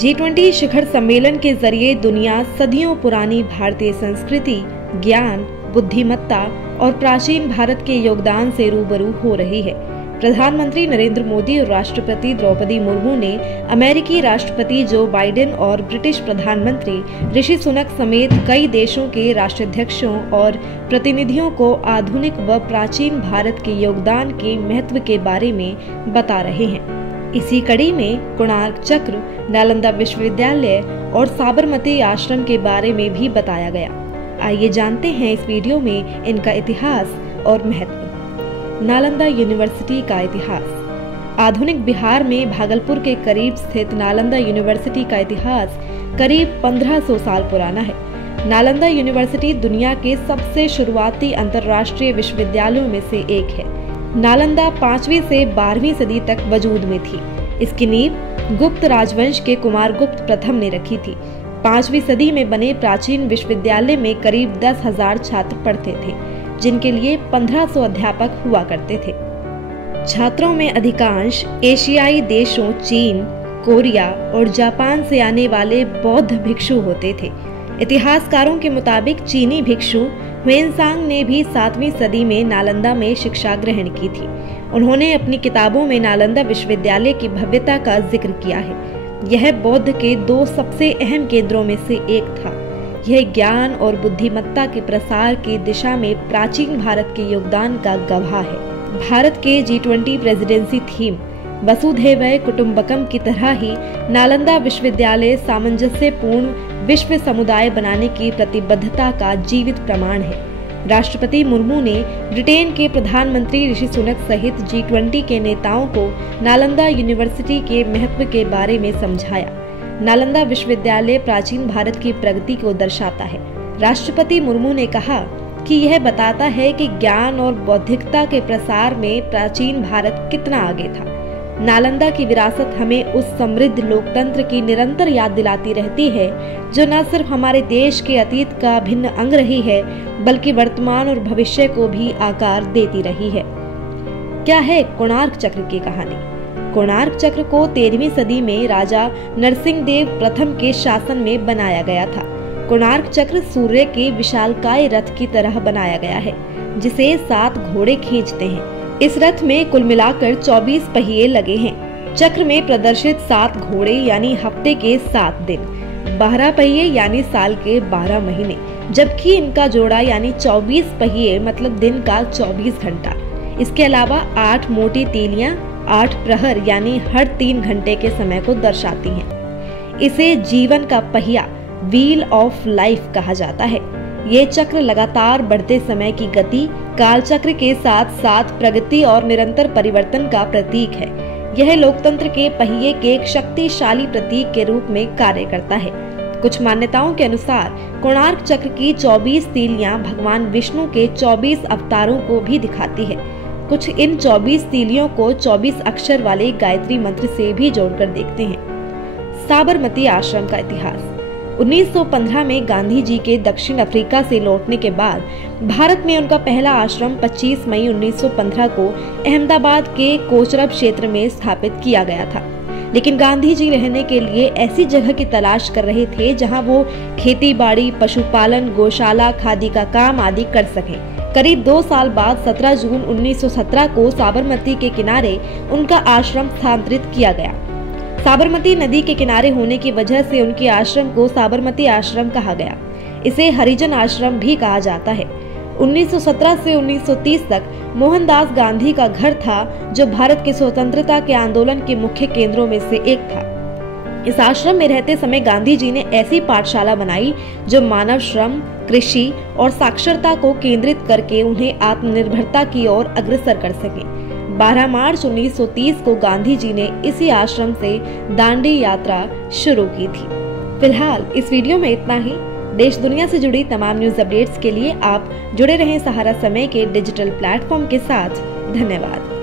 G20 शिखर सम्मेलन के जरिए दुनिया सदियों पुरानी भारतीय संस्कृति, ज्ञान, बुद्धिमत्ता और प्राचीन भारत के योगदान से रूबरू हो रही है। प्रधानमंत्री नरेंद्र मोदी और राष्ट्रपति द्रौपदी मुर्मू ने अमेरिकी राष्ट्रपति जो बाइडेन और ब्रिटिश प्रधानमंत्री ऋषि सुनक समेत कई देशों के राष्ट्राध्यक्षों और प्रतिनिधियों को आधुनिक व प्राचीन भारत के योगदान के महत्व के बारे में बता रहे हैं। इसी कड़ी में कोणार्क चक्र, नालंदा विश्वविद्यालय और साबरमती आश्रम के बारे में भी बताया गया। आइए जानते हैं इस वीडियो में इनका इतिहास और महत्व। नालंदा यूनिवर्सिटी का इतिहास। आधुनिक बिहार में भागलपुर के करीब स्थित नालंदा यूनिवर्सिटी का इतिहास करीब 1500 साल पुराना है। नालंदा यूनिवर्सिटी दुनिया के सबसे शुरुआती अंतर्राष्ट्रीय विश्वविद्यालयों में से एक है। नालंदा 5वीं से 12वीं सदी तक वजूद में थी। इसकी नींव गुप्त राजवंश के कुमारगुप्त प्रथम ने रखी थी। 5वीं सदी में बने प्राचीन विश्वविद्यालय में करीब 10,000 छात्र पढ़ते थे, जिनके लिए 1500 अध्यापक हुआ करते थे। छात्रों में अधिकांश एशियाई देशों चीन, कोरिया और जापान से आने वाले बौद्ध भिक्षु होते थे। इतिहासकारों के मुताबिक चीनी भिक्षु ह्वेनसांग ने भी 7वीं सदी में नालंदा में शिक्षा ग्रहण की थी। उन्होंने अपनी किताबों में नालंदा विश्वविद्यालय की भव्यता का जिक्र किया है। यह बौद्ध के 2 सबसे अहम केंद्रों में से एक था। यह ज्ञान और बुद्धिमत्ता के प्रसार की दिशा में प्राचीन भारत के योगदान का गवाह है। भारत के G20 प्रेसिडेंसी थीम वसुधैव कुटुंबकम की तरह ही नालंदा विश्वविद्यालय सामंजस्यपूर्ण विश्व समुदाय बनाने की प्रतिबद्धता का जीवित प्रमाण है। राष्ट्रपति मुर्मू ने ब्रिटेन के प्रधानमंत्री ऋषि सुनक सहित G20 के नेताओं को नालंदा यूनिवर्सिटी के महत्व के बारे में समझाया। नालंदा विश्वविद्यालय प्राचीन भारत की प्रगति को दर्शाता है। राष्ट्रपति मुर्मू ने कहा कि यह बताता है कि ज्ञान और बौद्धिकता के प्रसार में प्राचीन भारत कितना आगे था। नालंदा की विरासत हमें उस समृद्ध लोकतंत्र की निरंतर याद दिलाती रहती है, जो न सिर्फ हमारे देश के अतीत का भिन्न अंग रही है, बल्कि वर्तमान और भविष्य को भी आकार देती रही है। क्या है कोणार्क चक्र की कहानी? कोणार्क चक्र को 13वीं सदी में राजा नरसिंहदेव प्रथम के शासन में बनाया गया था। कोणार्क चक्र सूर्य के विशालकाय रथ की तरह बनाया गया है, जिसे 7 घोड़े खींचते हैं। इस रथ में कुल मिलाकर 24 पहिए लगे हैं। चक्र में प्रदर्शित 7 घोड़े यानी हफ्ते के 7 दिन, 12 पहिए यानी साल के 12 महीने, जबकि इनका जोड़ा यानी 24 पहिए मतलब दिन का 24 घंटा। इसके अलावा 8 मोटी तीलियां 8 प्रहर यानी हर 3 घंटे के समय को दर्शाती हैं। इसे जीवन का पहिया, व्हील ऑफ लाइफ कहा जाता है। ये चक्र लगातार बढ़ते समय की गति, काल चक्र के साथ साथ प्रगति और निरंतर परिवर्तन का प्रतीक है। यह लोकतंत्र के पहिए के एक शक्तिशाली प्रतीक के रूप में कार्य करता है। कुछ मान्यताओं के अनुसार कोणार्क चक्र की 24 तीलियां भगवान विष्णु के 24 अवतारों को भी दिखाती है। कुछ इन 24 तीलियों को 24 अक्षर वाले गायत्री मंत्र से भी जोड़कर देखते हैं। साबरमती आश्रम का इतिहास। 1915 में गांधी जी के दक्षिण अफ्रीका से लौटने के बाद भारत में उनका पहला आश्रम 25 मई 1915 को अहमदाबाद के कोचरब क्षेत्र में स्थापित किया गया था। लेकिन गांधी जी रहने के लिए ऐसी जगह की तलाश कर रहे थे जहां वो खेती बाड़ी, पशुपालन, गौशाला, खादी का काम आदि कर सकें। करीब 2 साल बाद 17 जून 1917 को साबरमती के किनारे उनका आश्रम स्थानांतरित किया गया। साबरमती नदी के किनारे होने की वजह से उनके आश्रम को साबरमती आश्रम कहा गया। इसे हरिजन आश्रम भी कहा जाता है। 1917 से 1930 तक मोहनदास गांधी का घर था, जो भारत के स्वतंत्रता के आंदोलन के मुख्य केंद्रों में से एक था। इस आश्रम में रहते समय गांधी जी ने ऐसी पाठशाला बनाई जो मानव श्रम, कृषि और साक्षरता को केंद्रित करके उन्हें आत्मनिर्भरता की ओर अग्रसर कर सके। 12 मार्च 1930 को गांधी जी ने इसी आश्रम से दांडी यात्रा शुरू की थी। फिलहाल इस वीडियो में इतना ही। देश दुनिया से जुड़ी तमाम न्यूज अपडेट्स के लिए आप जुड़े रहें सहारा समय के डिजिटल प्लेटफॉर्म के साथ। धन्यवाद।